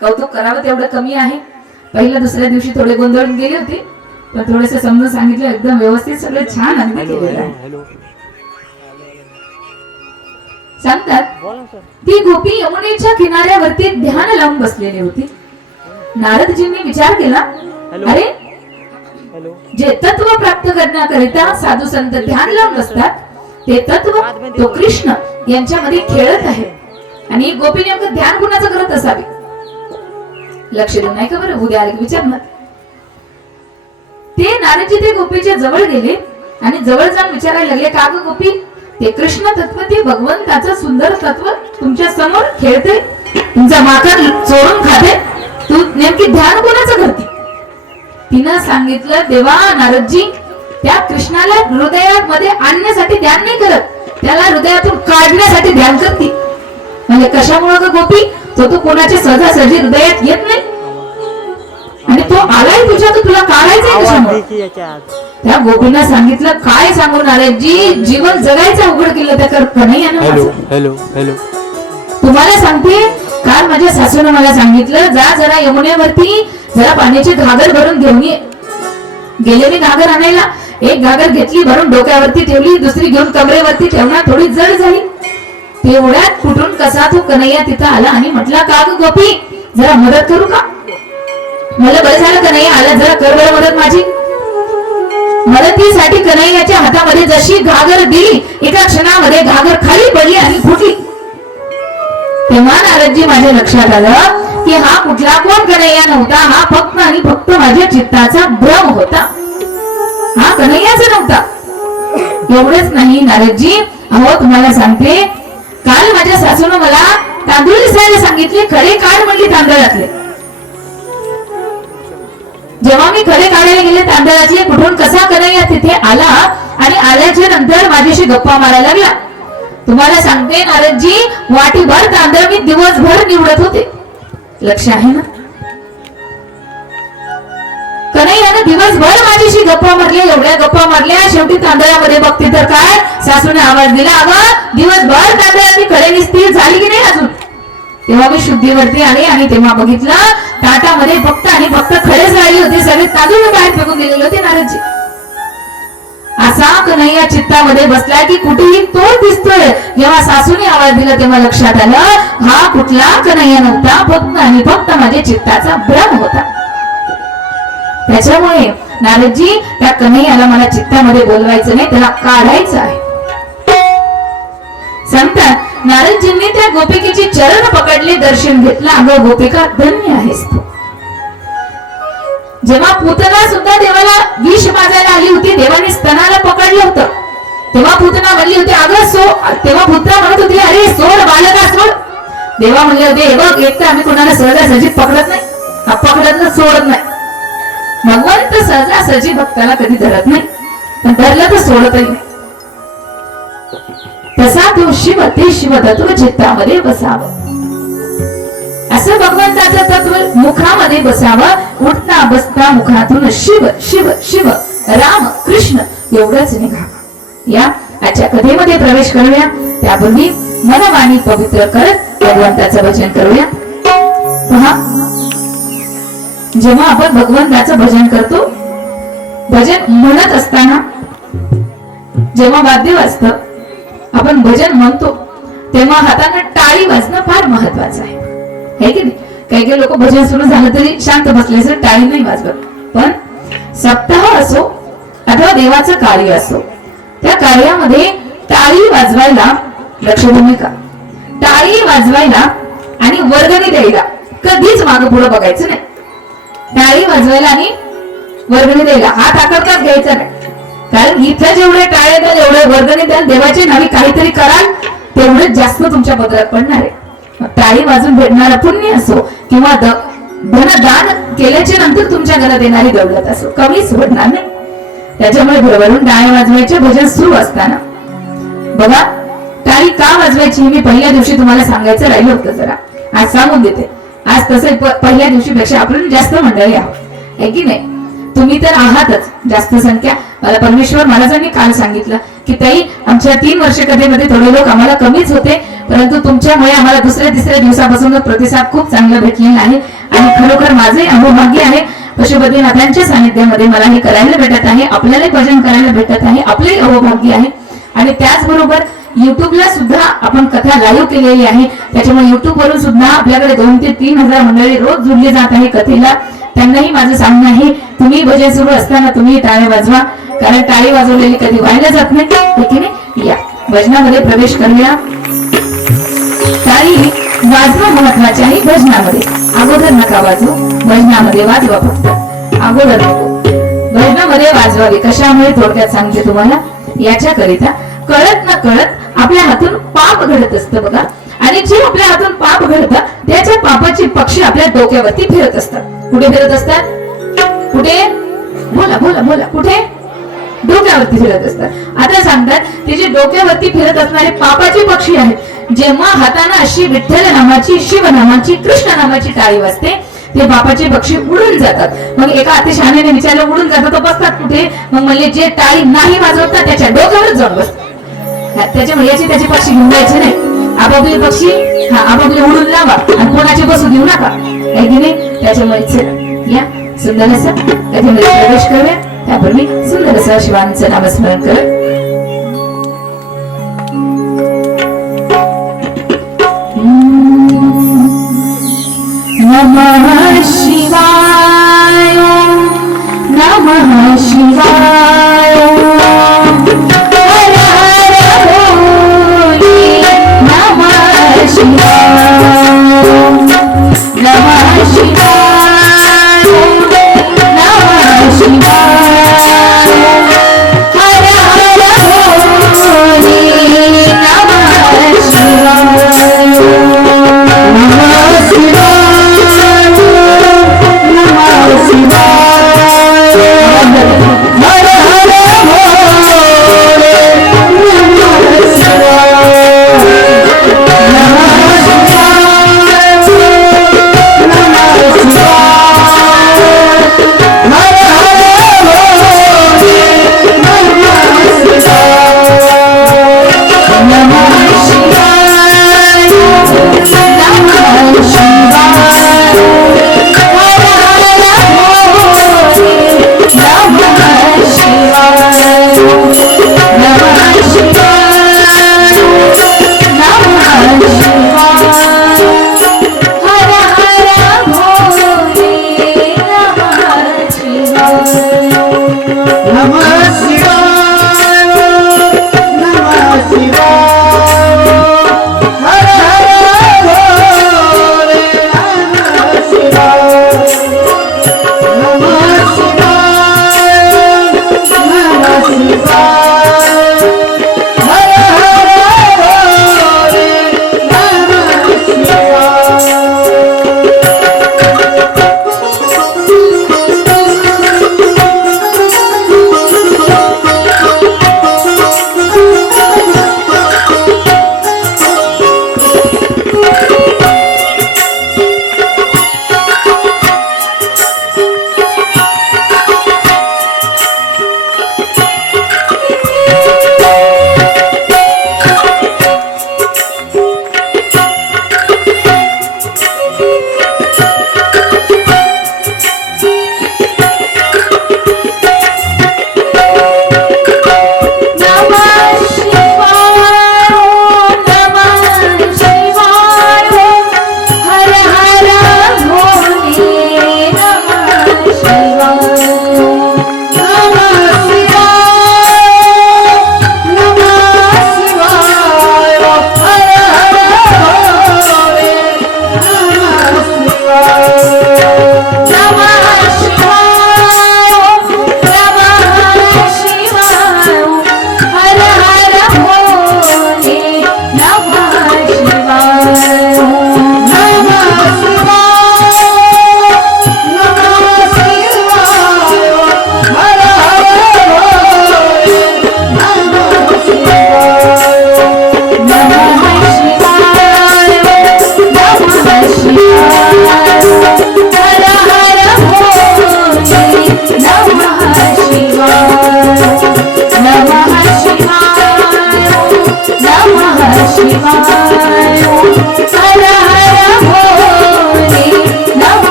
कौतुक करावं तेवढं कमी आहे. पहिल्या दुसऱ्या दिवशी थोडे गोंधळून गेले होते पण थोडेसे समजून सांगितलं एकदम व्यवस्थित सगळं छान अगदी केलेलं आहे सांगतात ती गोपी यमुनेच्या किनाऱ्यावरती ध्यान लावून बसलेली होती. नारदजींनी विचार केला. अरे जे तत्व प्राप्त करण्याकरिता साधू संत ध्यान लावून बसतात ते तत्व तो कृष्ण यांच्यामध्ये खेळत आहे. आणि ही गोपी नेमकं ध्यान कुणाचं करत असावी? लक्ष देऊ नाही का बरं उद्या आले की विचारणार. ते नारदजी ते गोपीच्या जवळ गेले आणि जवळ जाऊन विचारायला लागले का ग गोपी? ते कृष्ण तत्व ते भगवंताचं सुंदर तत्व तुमच्यासमोर खेळते तुमचा माथा चोरून खाते. तू नेमकी ध्यान कोणाचं करते? तिनं सांगितलं देवा नारदजी त्या कृष्णाला हृदयामध्ये आणण्यासाठी ध्यान नाही करत. त्याला हृदयातून काढण्यासाठी ध्यान करते. म्हणजे कशामुळे ग गोपी? तो तो कोणाच्या सहजासहजी हृदयात येत नाही? आणि तो आलाय तुझ्या तर तुला काढायचंय त्या गोपीनं सांगितलं काय सांगू नारदजी जीवन जगायचं उघड केलं त्या कर- कन्हैयानं हॅलो माझं. हॅलो हॅलो तुम्हाला सांगते काल माझ्या सासूनं मला सांगितलं जा जरा यमुनेवरती जरा पाण्याची घागर भरून घेऊन ये. गेले मी घागर आणायला. एक घागर घेतली भरून डोक्यावरती ठेवली दुसरी घेऊन कमरेवरती ठेवणार थोडी जड झाली. तेवढ्यात कुठून कसा तो कन्हैया तिथं आला? आणि म्हटला का ग गोपी? जरा मदत करू का? मला बरं झालं कन्हैया आला. जरा कर बरं मदत माझी. मदतीसाठी कन्हैयाच्या हातामध्ये जशी घागर दिली एका क्षणामध्ये घागर खाली पडली आणि फुटली. तेव्हा नारदजी माझ्या लक्षात आलं की हा कुठला कोण कन्हैया नव्हता? हा फक्त आणि फक्त माझ्या चित्ताचा भ्रम होता. हा कन्हैयाचा नव्हता. एवढंच नाही नारदजी. अहो तुम्हाला सांगते काल माझ्या सासूनं मला तांदूळ दिसायला सांगितले खडे काढ म्हणली तांदळातले. जेव्हा मी खडे काढायला गेले तांदळातले कुठून कसा कन्हैया तिथे आला आणि आल्याच्यानंतर माझ्याशी गप्पा मारायला लागला. तुम्हाला सांगते नारदजी वाटीभर तांदळ मी दिवसभर निवडत होते. लक्ष आहे ना? दिवसभर माझ्याशी गप्पा मारल्या एवढ्या गप्पा मारल्या. शेवटी तांदळामध्ये बघते तर काय? सासूने आवाज दिला अगं दिवसभर तांदळाची खरेदी स्थिर झाली की नाही अजून? तेव्हा मी शुद्धीवरती आले आणि तेव्हा बघितलं ताटामध्ये फक्त आणि फक्त खरेच राहिले होते. सगळे तांदूळ मी बाहेर फेकून दिलेले होते नारदजी. असा कन्हैया चित्तामध्ये बसलाय की कुठेही तो दिसतोय. जेव्हा सासूने आवाज दिला तेव्हा लक्षात आलं हा कुठला कन्हैया नव्हता. फक्त आणि फक्त माझ्या चित्ताचा भ्रम होता. त्याच्यामुळे नारदजी त्या कन्हैयाला मला चित्तामध्ये बोलवायचं नाही त्याला काढायचं आहे. सांगतात नारदजींनी त्या गोपिकेचे चरण पकडले दर्शन घेतलं. अगं गोपिका धन्य आहेस जेव्हा पुतना सुद्धा देवाला विष माजायला आली होती देवाने स्तनाला पकडलं होतं. तेव्हा पुतना म्हणली होती अगं सो तेव्हा पुत्रा म्हणत होती अरे सोड बालका सोड. देवा म्हणले होते हे बघ एक तर आम्ही कोणाला सहजासहजी पकडत नाही. पकडत ना सोडत नाही. भगवंत सहजा सजी भक्ताला कधी धरत नाही. पण धरलं तर सोडतही नाही. तसा तो शिव ते शिव तत्व चित्तामध्ये बसावं. असं भगवंताचं तत्व मुखामध्ये बसावं. उठता बसता मुखातून शिव शिव शिव राम कृष्ण एवढंच निघावं. या आजच्या कथेमध्ये प्रवेश करूया. त्यापूर्वी मनवाणी पवित्र करत भगवंताचं भजन करूया. पहा जेव्हा आपण भगवंताचं भजन करतो भजन म्हणत असताना जेव्हा वाद्य वाजतं आपण भजन म्हणतो तेव्हा हाताने टाळी वाजणं फार महत्वाचं आहे. की नाही? काही काही लोक भजन सुरू झालं तरी शांत बसले असं टाळी नाही वाजवत. पण सप्ताह असो अथवा देवाचं कार्य असो त्या कार्यामध्ये टाळी वाजवायला लक्ष भूमिका टाळी वाजवायला आणि वर्गणी द्यायला कधीच मागं पुढे बघायचं नाही. टाळी वाजवायला आणि वर्गणी द्यायला. हात आकडताच घ्यायचा नाही? कारण इथं जेवढे टाळे द्याल एवढे वर्गणी द्याल देवाचे नावी काहीतरी कराल तेवढेच जास्त तुमच्या पदरात पडणार आहे. मग टाळी वाजून भेटणारा पुण्य असो किंवा धन धनदान केल्याच्यानंतर तुमच्या घरात येणारी दौलत असो. कमीच पडणार नाही. त्याच्यामुळे भरभरून टाळे वाजवायचे भजन सुरू असताना. बघा टाळी का वाजवायची मी पहिल्या दिवशी तुम्हाला सांगायचं राहिलं होतं जरा. आज सांगून देते. आज तसे पहिल्या दिवशीपेक्षा आपण जास्त मंडळी आहोत. आहे की नाही? तुम्ही तर आहातच जास्त संख्या. मला परमेश्वर महाराजांनी काल सांगितलं की ताई आमच्या तीन वर्ष कथेमध्ये थोडे लोक आम्हाला कमीच होते परंतु तुमच्यामुळे आम्हाला दुसऱ्या तिसऱ्या दिवसापासून प्रतिसाद खूप चांगला भेटलेला आहे आणि खरोखर माझे अहोभाग्य आहे. पशुपतीनाथांच्या सानिध्यामध्ये मला हे करायला भेटत आहे आपल्याला भजन करायला भेटत आहे आपलेही अहोभाग्य आहे. आणि त्याचबरोबर युट्यूबला सुद्धा आपण कथा लाईव्ह केलेली आहे. त्याच्यामुळे युट्यूब वरून सुद्धा आपल्याकडे दोन ते तीन हजार मंडळी रोज जुडले जात आहे कथेला. त्यांनाही माझं सांगणं आहे तुम्ही भजन सुरू असताना तुम्ही टाळे वाजवा. कारण टाळी वाजवलेली कधी व्हायला जात नाही. या. भजनामध्ये प्रवेश करूया. टाळी वाजणं महत्त्वाचे आहे भजनामध्ये. अगोदर नका वाजवू. भजनामध्ये वाजवा फक्त. अगोदर भजनामध्ये वाजवावी. कशामुळे? थोडक्यात सांगते तुम्हाला. याच्याकरिता कळत न कळत आपल्या हातून पाप घडत असतं बघा. आणि जे आपल्या हातून पाप घडतं त्याच्या पापाचे पक्षी आपल्या डोक्यावरती फिरत असतात. कुठे फिरत असतात? कुठे? बोला बोला बोला. कुठे? डोक्यावरती फिरत असतात. आता सांगतात ते जे डोक्यावरती फिरत असणारे पापाचे पक्षी आहेत जेव्हा हाताना अशी विठ्ठल नामाची शिव नामाची कृष्ण नामाची टाळी वाजते ते बापाचे पक्षी उडून जातात. मग एका अतिशहाण्याने विचारलं उडून जातात तो बसतात कुठे? मग म्हणजे जे टाळी नाही वाजवतात त्याच्या डोक्यावरच जाऊन बसतात. त्याच्यामुळे याचे त्याचे पक्षी घेऊन जायचे नाही. आपापले पक्षी हा आपापले उडून लावा. आणि कोणाचे बसू घेऊ नका. आहे की नाही त्याच्यामुळे चला या सुंदर असं. कथेमध्ये प्रवेश करूया. त्यापूर्वी सुंदर असं शिवांचं नामस्मरण करत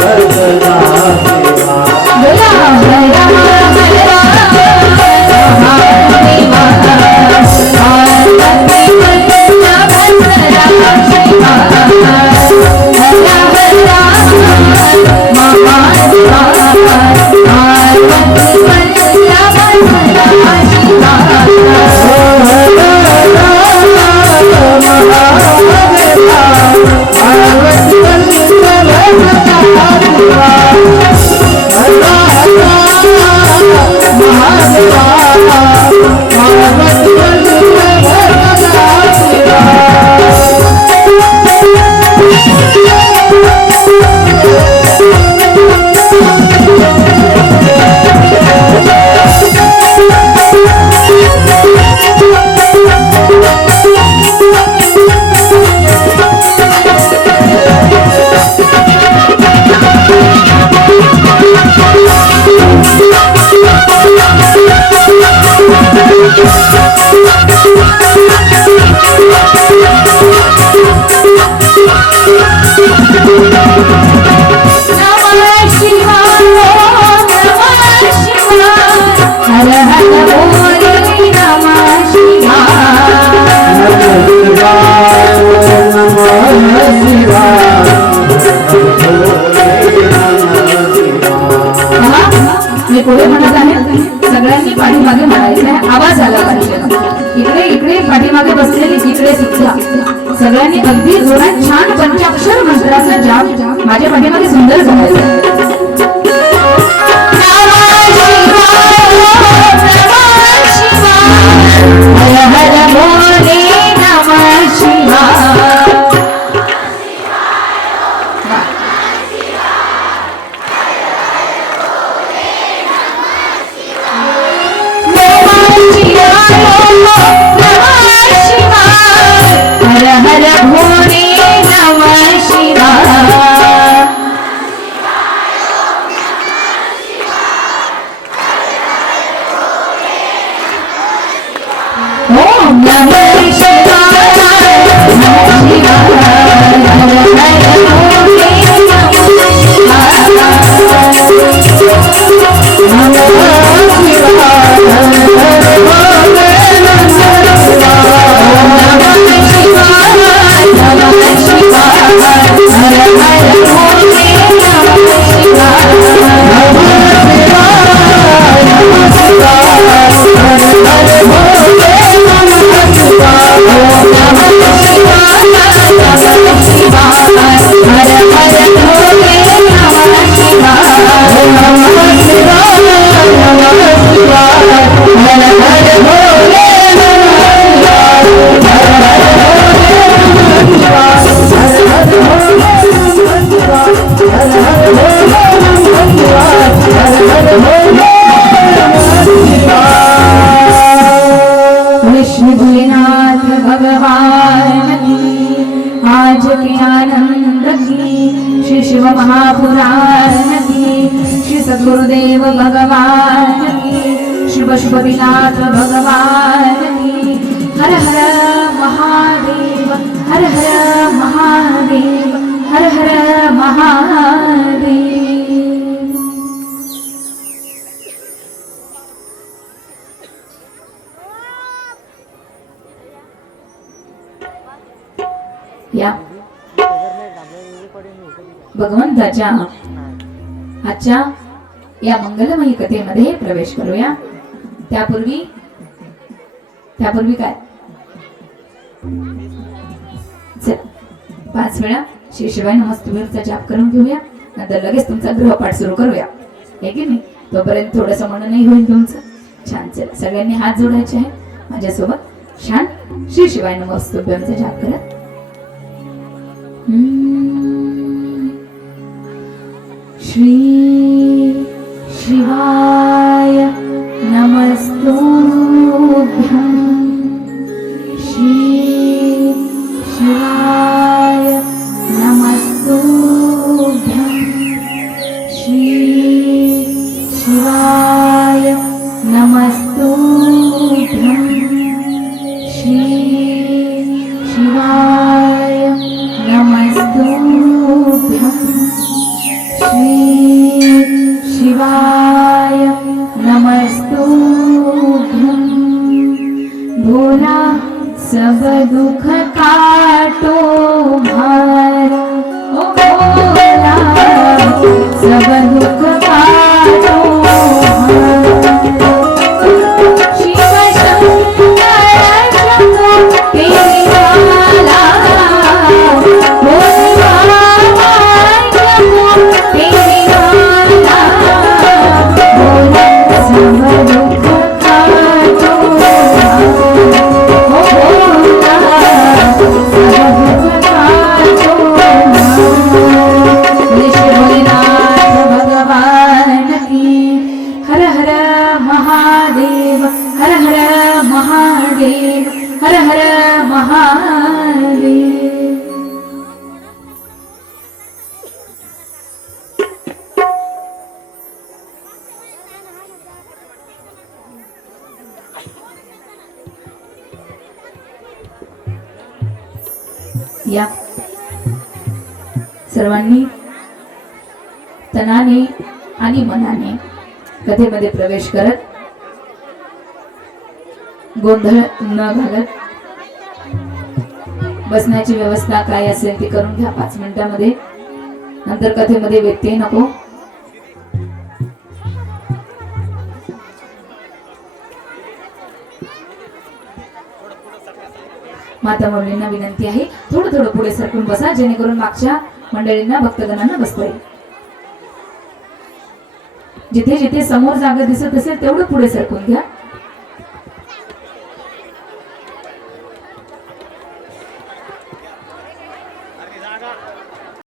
वल्लभ पुढे म्हणत आहे सगळ्यांनी पाठीमागे म्हणायचं. इकडे सुद्धा. सगळ्यांनी अगदी जोरात छान पंचाक्षर मंत्राचा जाप माझ्या पाठीमागे सुंदर जमायचा हर हर सद्गुरुदेव भगवान शिव श्री भगवान हर हर महादेव हर हर महादेव हर हर महादेव। या। भगवंताच्या आजच्या या मंगलमयी कथेमध्ये प्रवेश करूया. त्यापूर्वी त्यापूर्वी काय? चल पाच वेळा श्री शिवाय नमस्तुभीरचा जाप करून घेऊया. नंतर लगेच तुमचा गृहपाठ सुरू करूया. हे की नाही? तोपर्यंत थोडस नाही होईल तुमचं. छान चला. सगळ्यांनी हात जोडायचे आहे माझ्यासोबत छान श्री शिवाय नमस्तुभ्यमचा जाप करत श्री Shivaya Namastu. महादेव हर हर महादेव। या. सर्वांनी तनाने आणि मनाने कथेमध्ये प्रवेश करत गोंधळ न घालत. बसण्याची व्यवस्था काय असेल ती करून घ्या पाच मिनिटामध्ये. नंतर कथेमध्ये व्यत्यय नको. माता मुलींना विनंती आहे थोडं थोडं पुढे सरकून बसा जेणेकरून मागच्या मंडळींना भक्तगणांना बसता येईल. जिथे जिथे समोर जागा दिसत असेल तेवढं पुढे सरकून घ्या.